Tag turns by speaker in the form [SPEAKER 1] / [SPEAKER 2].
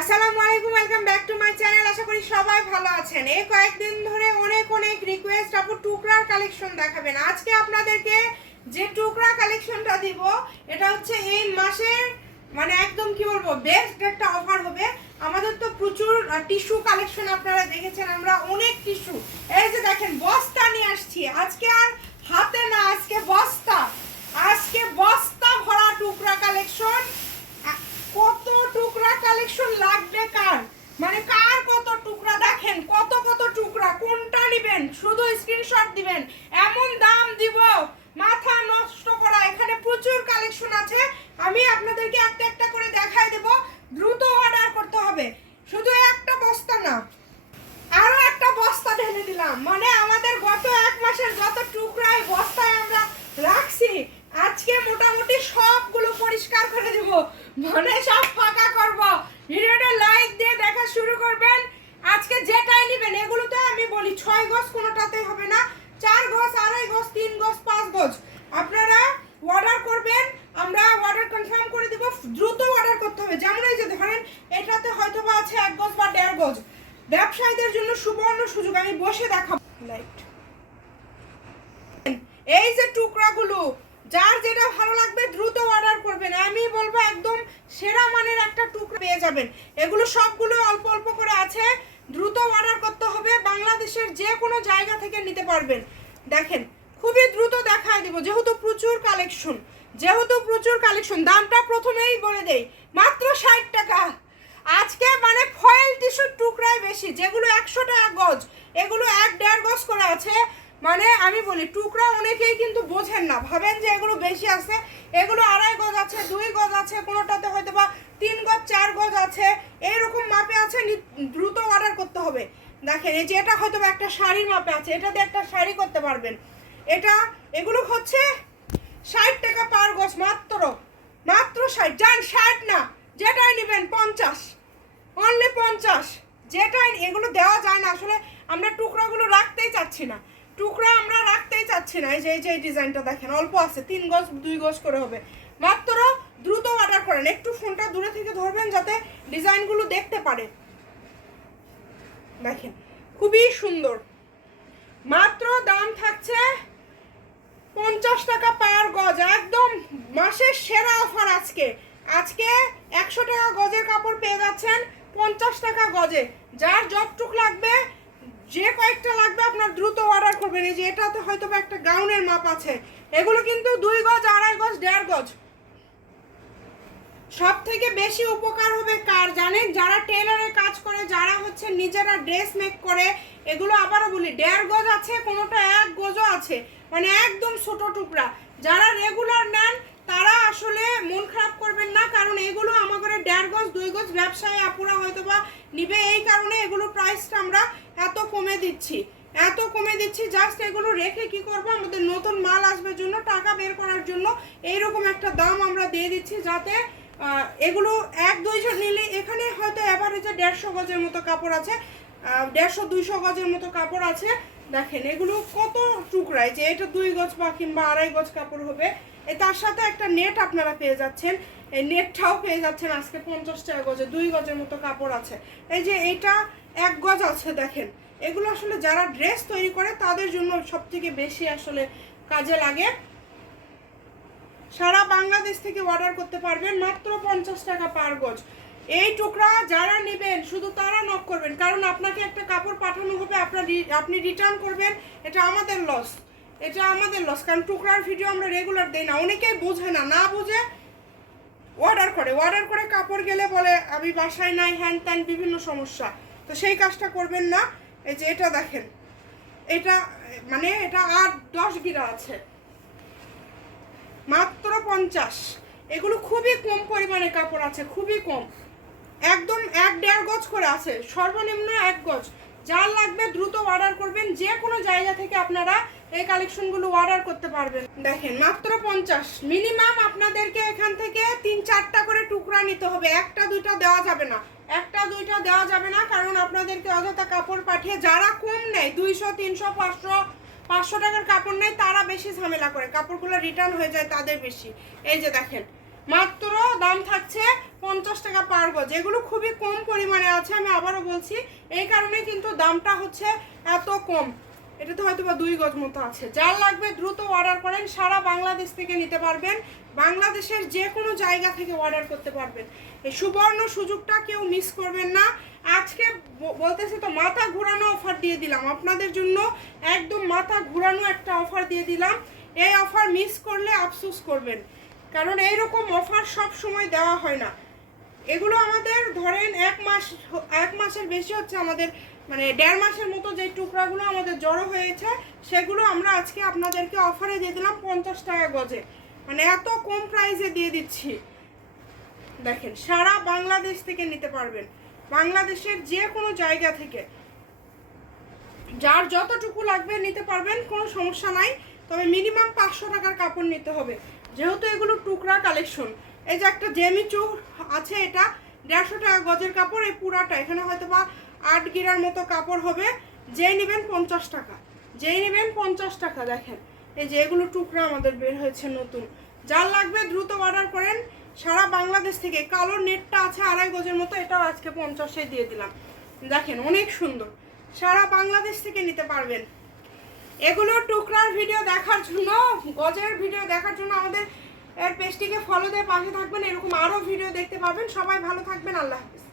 [SPEAKER 1] আসসালামু আলাইকুম welcome back to my channel আশা করি সবাই ভালো আছেন। এই কয়েকদিন ধরে অনেক অনেক রিকোয়েস্ট আপু টুকরার কালেকশন দেখাবেন। আজকে আপনাদেরকে যে টুকরা কালেকশনটা দিব, এটা হচ্ছে এই মাসের মানে একদম কি বলব বেস্ট একটা অফার হবে। আমাদের তো প্রচুর টিস্যু কালেকশন আপনারা দেখেছেন, আমরা অনেক টিস্যু এই যে দেখেন, বস্তা নিয়ে আসছি। আজকে আর হাতে না আজকে বস্তা আজকে বস্তা ভরা টুকরা কালেকশন কত টুকরা কালেকশন লাগবে কার মানে কার কত টুকরা দেখেন কত কত টুকরা কোনটা নেবেন শুধু স্ক্রিনশট দিবেন। এমন দাম দিব, মাথা নষ্ট করা। এখানে প্রচুর কালেকশন আছে। আমি আপনাদেরকে একটা একটা করে দেখায় দেব। দ্রুত অর্ডার করতে হবে। শুধু একটা বস্তা না, আরও একটা বস্তা ঢেলে দিলাম। মানে আমাদের গত এক মাসের যত টুকরাই বস্তায় আমরা রাখছি। আজকে মোটামুটি সবগুলো পরিষ্কার করে দেব। মানে সব ফাঁকা করব ভিডিওটা লাইক দিয়ে দেখা শুরু করবেন আজকে যেটাই নেবেন এগুলোতে আমি বলি, ছয় গজ কোনোটাতে হবে না। চার গজ, আড়াই গজ, তিন গজ, পাঁচ গজ। আপনারা অর্ডার করবেন, আমরা অর্ডার কনফার্ম করে দিব, দ্রুত অর্ডার করতে হবে। যেমন এই যে ধরেন, এটাতে হয়তো বা আছে এক গজ বা দেড় গজ। ব্যবসায়ীদের জন্য সুবর্ণ সুযোগ, আমি বসে দেখাবো। লাইট এই যে টুকরাগুলো, যার যেটা ভালো লাগবে দ্রুত অর্ডার করবেন। আমি বলব একদম সেরা মানের একটা টুকরা পেয়ে যাবেন। এগুলো সবগুলো অল্প অল্প করে আছে। দ্রুত অর্ডার করতে হবে, বাংলাদেশের যে কোনো জায়গা থেকে নিতে পারবেন। দেখেন, খুবই দ্রুত দেখায় দিব, যেহেতু প্রচুর কালেকশন যেহেতু প্রচুর কালেকশন দামটা প্রথমেই বলে দেই, মাত্র ষাট টাকা। আজকে মানে ফয়েল টিস্যুর টুকরাই বেশি, যেগুলো একশো টাকা গজ, এগুলো এক দেড় গজ করে আছে। মানে আমি বলি, টুকরা অনেকেই কিন্তু বোঝেন না। ভাবেন যে এগুলো বেশি আছে, এগুলো আড়াই গজ আছে, দুই গজ আছে, কোনোটাতে হয়তো বা তিন গজ, চার গজ আছে, এইরকম মাপে আছে দ্রুত অর্ডার করতে হবে। দেখেন, এই যে এটা হয়তো বা একটা শাড়ির মাপে আছে, এটা দিয়ে একটা শাড়ি করতে পারবেন। এটা, এগুলো হচ্ছে ষাট টাকা পার গজ, মাত্র মাত্র ষাট, যান ষাট না, যেটাই নেবেন পঞ্চাশ অনলি পঞ্চাশ, যেটাই, এগুলো দেওয়া যায় না। আসলে আমরা টুকরাগুলো রাখতেই চাচ্ছি না। টুকরা আমরা রাখতেই চাচ্ছি না। এই যে এই যে ডিজাইনটা দেখেন, অল্প আছে, তিন গজ, দুই গজ করে হবে। মাত্র দ্রুত অর্ডার করেন, একটু ফোনটা দূরে থেকে ধরবেন যাতে ডিজাইনগুলো দেখতে পারে। দেখেন, খুবই সুন্দর। মাত্র দাম থাকছে পঞ্চাশ টাকা পার গজ, একদম মাসের সেরা অফার আজকে। আজকে একশো টাকা গজের কাপড় পেয়ে যাচ্ছেন পঞ্চাশ টাকা গজে। যার যতটুক লাগবে যে কয়েকটা লাগবে আপনার দ্রুত অর্ডার করবেন। এই যে এটাতে হয়তো একটা গাউনের মাপ আছে। এগুলো কিন্তু দুই গজ, আড়াই গজ, দেড় গজ। সব থেকে বেশি উপকার হবে কার জানেন? যারা টেলারে কাজ করে, যারা হচ্ছে নিজেরা ড্রেস মেক করে, এগুলো আবারও বলি, দেড় গজ আছে, কোনোটা এক গজও আছে। মানে একদম ছোট টুকরা। যারা রেগুলার নেন তারা আসলে মন খারাপ করবেন না, কারণ এগুলো আমাদের দেড় গজ, দুই গজ ব্যবসায়ী আপুরা হয়তো বা নিবে। এই কারণে এগুলো প্রাইসটা আমরা এত কমে দিচ্ছি। এত কমে দিচ্ছি জাস্ট এগুলো রেখে কি করব? আমাদের নতুন মাল আসবে জন্য, টাকা বের করার জন্য এইরকম একটা দাম আমরা দিয়ে দিচ্ছি যাতে এগুলো এক দুইশো নিলে এখানে হয়তো অ্যাভারেজে দেড়শো গজের মতো কাপড় আছে দেড়শো, দুইশো গজের মতো কাপড় আছে। দেখেন, এগুলো কত টুকরায় যে এটা দুই গজ বা কিংবা আড়াই গজ কাপড় হবে। তার সাথে একটা নেট আপনারা পেয়ে যাচ্ছেন। এই নেটটাও পেয়ে যাচ্ছেন আজকে পঞ্চাশ টাকা গজে, দুই গজের মতো কাপড় আছে। এই যে এটা এক গজ আছে দেখেন। এগুলো আসলে যারা ড্রেস তৈরি করে, তাদের জন্য সব থেকে বেশি আসলে কাজে লাগে। সারা বাংলাদেশ থেকে অর্ডার করতে পারবেন মাত্র পঞ্চাশ টাকা পার গজ। এই টুকরা যারা নেবেন, শুধু তারা নক করবেন। কারণ আপনাকে একটা কাপড় পাঠানো হবে, আপনার আপনি রিটার্ন করবেন, এটা আমাদের লস এটা আমাদের লস কারণ টুকরার ভিডিও আমরা রেগুলার দেই না। অনেকেই বোঝে না না বুঝে অর্ডার করে। অর্ডার করে কাপড় গেলে বলে, আমি বাসায় নাই, হ্যান ত্যান, বিভিন্ন সমস্যা। তো সেই কাজটা করবেন না। এই যে এটা দেখেন, এটা মানে এটা আট, দশ গিরা আছে। মাত্র পঞ্চাশ। এগুলো খুবই কম পরিমাণে কাপড় আছে, খুবই কম। একদম এক দেড় গজ করে আছে, সর্বনিম্ন এক গজ। যার লাগবে দ্রুত অর্ডার করবেন। যে কোনো জায়গা থেকে আপনারা এই কালেকশনগুলো অর্ডার করতে পারবেন। দেখেন, মাত্র পঞ্চাশ। মিনিমাম আপনাদেরকে এখান থেকে তিন চারটা করে টুকরা নিতে হবে। একটা, দুইটা দেওয়া যাবে না। একটা, দুইটা দেওয়া যাবে না, কারণ আপনাদেরকে অযথা কাপড় পাঠিয়ে যারা কম নেয়, দুইশো, তিনশো, পাঁচশো পাঁচশো টাকার কাপড় নেয়, তারা বেশি ঝামেলা করে। কাপড়গুলো রিটার্ন হয়ে যায় তাদের বেশি। এই যে দেখেন, মাত্র দাম থাকছে পঞ্চাশ টাকা পার গজ এগুলো খুবই কম পরিমাণে আছে, আমি আবারও বলছি, এই কারণে কিন্তু দামটা হচ্ছে এত কম। এটা তো হয়তো বা দুই গজ মতো আছে। যার লাগবে দ্রুত অর্ডার করেন, সারা বাংলাদেশ থেকে নিতে পারবেন। বাংলাদেশের যে কোনো জায়গা থেকে অর্ডার করতে পারবেন। এই সুবর্ণ সুযোগটা কেউ মিস করবেন না। আজকে বলতেছি তো, মাথা ঘোরানো অফার দিয়ে দিলাম। আপনাদের জন্য একদম মাথা ঘোরানো একটা অফার দিয়ে দিলাম। এই অফার মিস করলে আফসোস করবেন। কারণ এইরকম অফার সব সময় দেওয়া হয় না। এগুলো আমাদের ধরেন এক মাস এক মাসের বেশি হচ্ছে আমাদের মানে দেড় মাসের মতো যে টুকরাগুলো আমাদের জড়ো হয়েছে, সেগুলো আমরা আজকে আপনাদেরকে অফারে দিয়ে দিলাম পঞ্চাশ টাকা গজে। মানে এত কম প্রাইসে দিয়ে দিচ্ছি। দেখেন, সারা বাংলাদেশ থেকে নিতে পারবেন। বাংলাদেশের যে কোনো জায়গা থেকে। যার যতটুকু লাগবে নিতে পারবেন, কোনো সমস্যা নাই। তবে মিনিমাম পাঁচশো টাকার কাপড় নিতে হবে। যেহেতু এগুলো টুকরা কালেকশন এই যে একটা জেমি চু আছে এটা, দেড়শো টাকা গজের কাপড়, এই পুরাটা। এখানে হয়তো বা আট গিরার মতো কাপড় হবে। যেই নেবেন পঞ্চাশ টাকা। যেই নেবেন পঞ্চাশ টাকা, দেখেন। এই যে এগুলো টুকরা আমাদের বের হয়েছে নতুন। যার লাগবে দ্রুত অর্ডার করেন। সারা বাংলাদেশ থেকে কালো নেটটা আছে আড়াই গজের মতো, এটাও আজকে পঞ্চাশে দিয়ে দিলাম। দেখেন, অনেক সুন্দর। সারা বাংলাদেশ থেকে নিতে পারবেন। এগুলো টুকরার ভিডিও দেখার জন্য, গজের ভিডিও দেখার জন্য আমাদের এর পেজটিকে ফলো দিয়ে পাশে থাকবেন, এরকম আরও ভিডিও দেখতে পাবেন। সবাই ভালো থাকবেন, আল্লাহ হাফিজ।